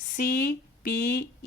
CPEC।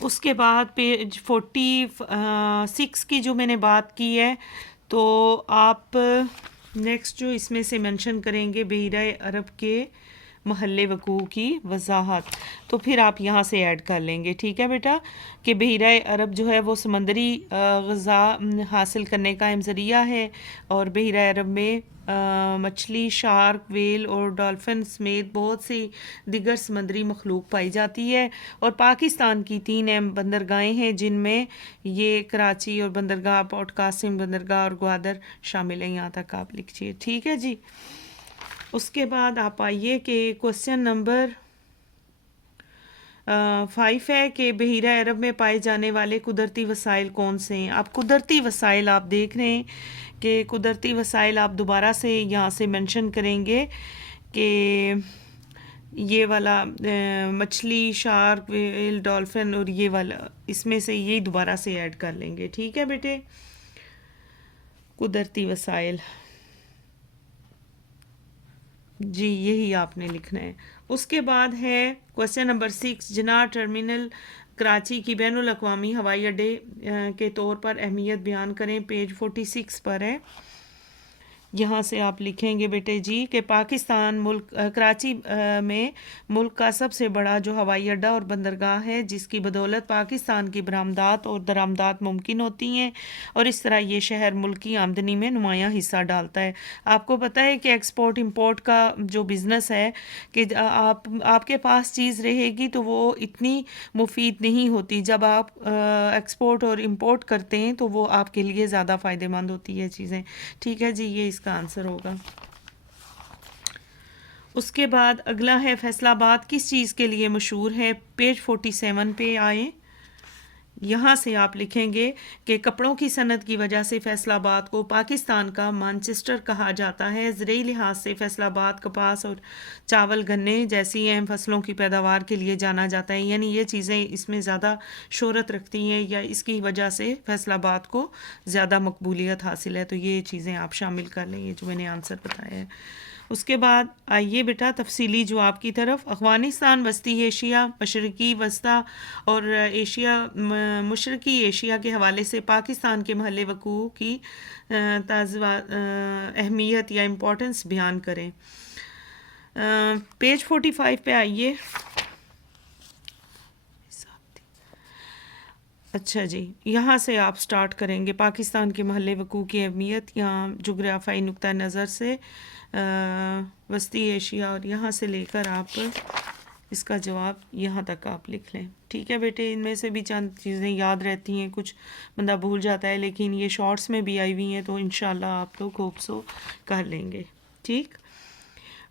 اس کے بعد پیج 46 کی جو میں نے بات کی ہے، تو آپ نیکسٹ جو اس میں سے مینشن کریں گے بحیرہ عرب کے محل وقوع کی وضاحت، تو پھر آپ یہاں سے ایڈ کر لیں گے، ٹھیک ہے بیٹا، کہ بحیرہ عرب جو ہے وہ سمندری غذا حاصل کرنے کا اہم ذریعہ ہے، اور بحیرہ عرب میں مچھلی، شارک، ویل اور ڈالفن سمیت بہت سی دیگر سمندری مخلوق پائی جاتی ہے، اور پاکستان کی 3 اہم بندرگاہیں ہیں جن میں یہ کراچی اور بندرگاہ پورٹ قاسم بندرگاہ اور گوادر شامل ہیں۔ یہاں تک آپ لکھیے، ٹھیک ہے جی۔ اس کے بعد آپ آئیے کہ کوسچن نمبر 5 ہے کہ بحیرہ عرب میں پائے جانے والے قدرتی وسائل کون سے ہیں؟ اب قدرتی وسائل آپ دیکھ رہے ہیں کہ قدرتی وسائل آپ دوبارہ سے یہاں سے مینشن کریں گے کہ یہ والا مچھلی، شارک، ویل، ڈالفن اور یہ والا، اس میں سے یہ دوبارہ سے ایڈ کر لیں گے، ٹھیک ہے بیٹے، قدرتی وسائل، جی یہی آپ نے لکھنا ہے۔ اس کے بعد ہے کوسچن نمبر 6، جناح ٹرمینل کراچی کی بین الاقوامی ہوائی اڈے کے طور پر اہمیت بیان کریں، پیج 46 پر ہے۔ یہاں سے آپ لکھیں گے بیٹے جی کہ پاکستان ملک کراچی میں ملک کا سب سے بڑا جو ہوائی اڈہ اور بندرگاہ ہے، جس کی بدولت پاکستان کی برآمدات اور درآمدات ممکن ہوتی ہیں، اور اس طرح یہ شہر ملک کی آمدنی میں نمایاں حصہ ڈالتا ہے۔ آپ کو پتہ ہے کہ ایکسپورٹ امپورٹ کا جو بزنس ہے، کہ آپ کے پاس چیز رہے گی تو وہ اتنی مفید نہیں ہوتی، جب آپ ایکسپورٹ اور امپورٹ کرتے ہیں تو وہ آپ کے لیے زیادہ فائدہ مند ہوتی ہے چیزیں، ٹھیک ہے جی، یہ اس کا آنسر ہوگا۔ اس کے بعد اگلا ہے فیصل آباد کس چیز کے لیے مشہور ہے، پیج 47 پہ آئیں۔ یہاں سے آپ لکھیں گے کہ کپڑوں کی صنعت کی وجہ سے فیصل آباد کو پاکستان کا مانچسٹر کہا جاتا ہے۔ زرعی لحاظ سے فیصل آباد کپاس اور چاول، گنے جیسی اہم فصلوں کی پیداوار کے لیے جانا جاتا ہے، یعنی یہ چیزیں اس میں زیادہ شہرت رکھتی ہیں، یا اس کی وجہ سے فیصل آباد کو زیادہ مقبولیت حاصل ہے، تو یہ چیزیں آپ شامل کر لیں، یہ جو میں نے آنسر بتایا ہے۔ اس کے بعد آئیے بیٹا تفصیلی جواب کی طرف۔ افغانستان وسطی ایشیا، مشرقی وسطی اور ایشیا، مشرقی ایشیا کے حوالے سے پاکستان کے محل وقوع کی اہمیت یا امپورٹنس بیان کریں۔ پیج 45 پہ آئیے۔ اچھا جی، یہاں سے آپ سٹارٹ کریں گے پاکستان کے محل وقوع کی اہمیت، یہاں جغرافیائی نقطہ نظر سے وسطی ایشیا، اور یہاں سے لے کر آپ اس کا جواب یہاں تک آپ لکھ لیں، ٹھیک ہے بیٹے۔ ان میں سے بھی چند چیزیں یاد رہتی ہیں، کچھ بندہ بھول جاتا ہے، لیکن یہ شارٹس میں بھی آئی ہوئی ہیں تو انشاءاللہ آپ لوگ ہوپ سو کر لیں گے، ٹھیک۔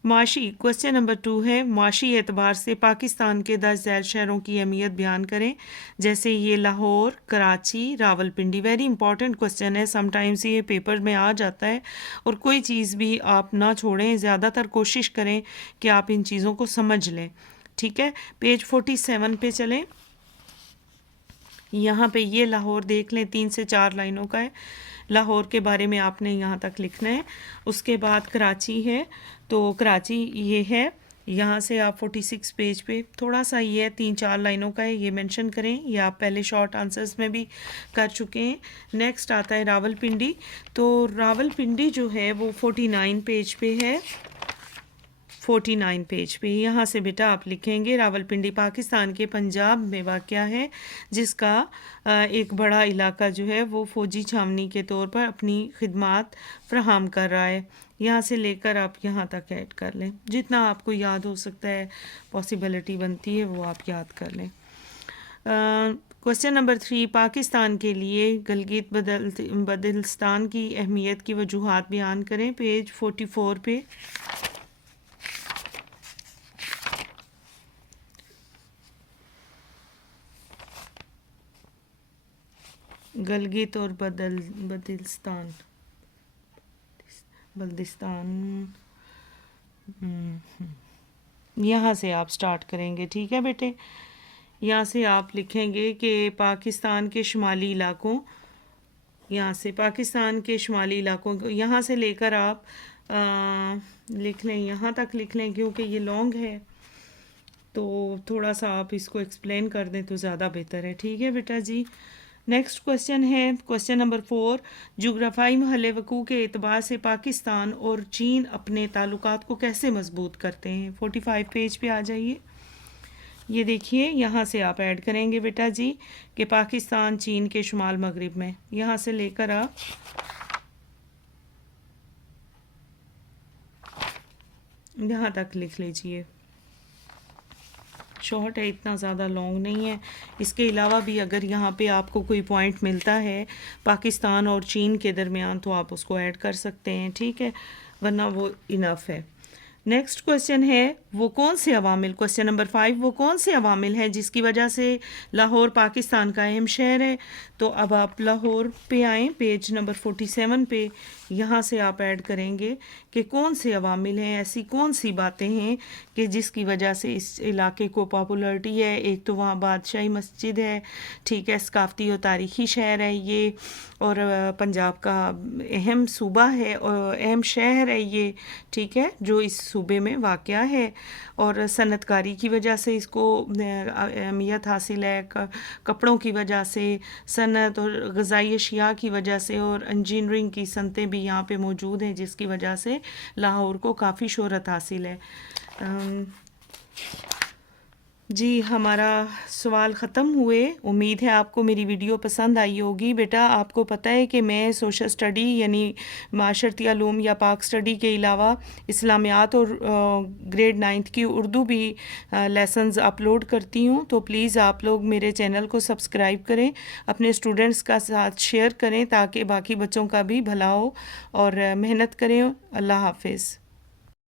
معاشی، کوسچن نمبر 2 ہے، معاشی اعتبار سے پاکستان کے 10 ذیل شہروں کی اہمیت بیان کریں، جیسے یہ Lahore, Karachi, Rawal Pindi. Very important question ہے، سم ٹائمز یہ پیپر میں آ جاتا ہے، اور کوئی چیز بھی آپ نہ چھوڑیں، زیادہ تر کوشش کریں کہ آپ ان چیزوں کو سمجھ لیں، ٹھیک ہے۔ پیج 47 پہ چلیں، یہاں پہ یہ لاہور دیکھ لیں، 3 سے 4 لائنوں کا ہے، لاہور کے بارے میں آپ نے یہاں تک لکھنا ہے۔ اس کے بعد کراچی ہے، تو کراچی یہ ہے، یہاں سے آپ 46 پیج پہ تھوڑا سا یہ ہے، 3-4 لائنوں کا ہے، یہ مینشن کریں، یہ آپ پہلے شارٹ آنسرز میں بھی کر چکے ہیں۔ نیکسٹ آتا ہے راول پنڈی، تو راول پنڈی جو ہے وہ 49 پیج پہ ہے، 49 پیج پہ، یہاں سے بیٹا آپ لکھیں گے راول پنڈی پاکستان کے پنجاب میں واقع ہے، جس کا ایک بڑا علاقہ جو ہے وہ فوجی چھاونی کے طور پر اپنی خدمات فراہم کر رہا ہے۔ یہاں سے لے کر آپ یہاں تک ایڈ کر لیں، جتنا آپ کو یاد ہو سکتا ہے، پاسیبلٹی بنتی ہے وہ آپ یاد کر لیں۔ کوسچن نمبر 3، پاکستان کے لیے گلگت بلتستان کی اہمیت کی وجوہات بیان کریں، پیج 44 پہ۔ گلگت اور بلتستان، یہاں سے آپ سٹارٹ کریں گے، ٹھیک ہے بیٹے۔ یہاں سے آپ لکھیں گے کہ پاکستان کے شمالی علاقوں، یہاں سے پاکستان کے شمالی علاقوں کو یہاں سے لے کر آپ لکھ لیں، یہاں تک لکھ لیں، کیونکہ یہ لانگ ہے تو تھوڑا سا آپ اس کو ایکسپلین کر دیں تو زیادہ بہتر ہے. ٹھیک ہے بیٹا جی. نیکسٹ کوشچن ہے کوشچن نمبر 4. جغرافیائی محل وقوع کے اعتبار سے پاکستان اور چین اپنے تعلقات کو کیسے مضبوط کرتے ہیں؟ 45 پیج پہ آ جائیے. یہ دیکھیے یہاں سے آپ ایڈ کریں گے بیٹا جی کہ پاکستان چین کے شمال مغرب میں، یہاں سے لے کر آپ یہاں تک لکھ لیجئے. شارٹ ہے، اتنا زیادہ لانگ نہیں ہے. اس کے علاوہ بھی اگر یہاں پہ آپ کو کوئی پوائنٹ ملتا ہے پاکستان اور چین کے درمیان تو آپ اس کو ایڈ کر سکتے ہیں. ٹھیک ہے، ورنہ وہ انف ہے. نیکسٹ کوشچن ہے وہ کون سے عوامل، کوشچن نمبر 5، وہ کون سے عوامل ہیں جس کی وجہ سے لاہور پاکستان کا اہم شہر ہے؟ تو اب آپ لاہور پہ آئیں، پیج نمبر 47 پہ، یہاں سے آپ ایڈ کریں گے کہ کون سے عوامل ہیں، ایسی کون سی باتیں ہیں کہ جس کی وجہ سے اس علاقے کو پاپولرٹی ہے. ایک تو وہاں بادشاہی مسجد ہے، ٹھیک ہے، ثقافتی اور تاریخی شہر ہے یہ، اور پنجاب کا اہم صوبہ ہے اور اہم شہر ہے یہ، ٹھیک ہے، جو اس صوبے میں واقع ہے، اور صنعت کاری کی وجہ سے اس کو اہمیت حاصل ہے، کپڑوں کی وجہ سے، صنعت اور غذائی اشیاء کی وجہ سے، اور انجینئرنگ کی صنعتیں بھی یہاں پہ موجود ہیں جس کی وجہ سے لاہور کو کافی شہرت حاصل ہے. جی ہمارا سوال ختم ہوئے. امید ہے آپ کو میری ویڈیو پسند آئی ہوگی. بیٹا آپ کو پتہ ہے کہ میں سوشل اسٹڈی یعنی معاشرتی علوم یا پاک اسٹڈی کے علاوہ اسلامیات اور گریڈ 9 کی اردو بھی لیسنز اپلوڈ کرتی ہوں، تو پلیز آپ لوگ میرے چینل کو سبسکرائب کریں، اپنے اسٹوڈنٹس کا ساتھ شیئر کریں تاکہ باقی بچوں کا بھی بھلا ہو، اور محنت کریں. اللہ حافظ.